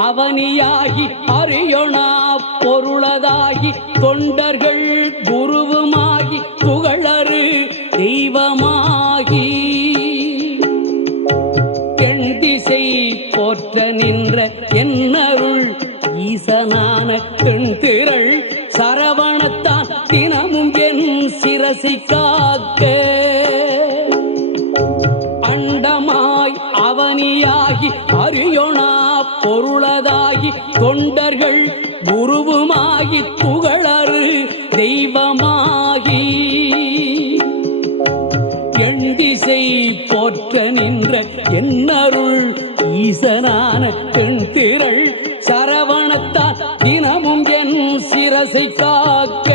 அவனியாகி அறியொணா பொருளதாகி தொண்டர்கள் குருவுமாகி புகழரு தெய்வமாகி எண் திசை போற்ற நின்ற என்னருள் ஈசனான பெண்திரள் சரவணத்தான் தினமும் என் சிரசை காக்க அண்டமாய் அவனியாகி அறியொணா பொருளதாகி தொண்டர்கள் குருவுமாகி புகழரு தெய்வமாகி எண் திசை போற்ற நின்ற என்னருள் ஈசனான பெண் திரள் சரவணத்தான் தினமும் என் சிரசை காக்க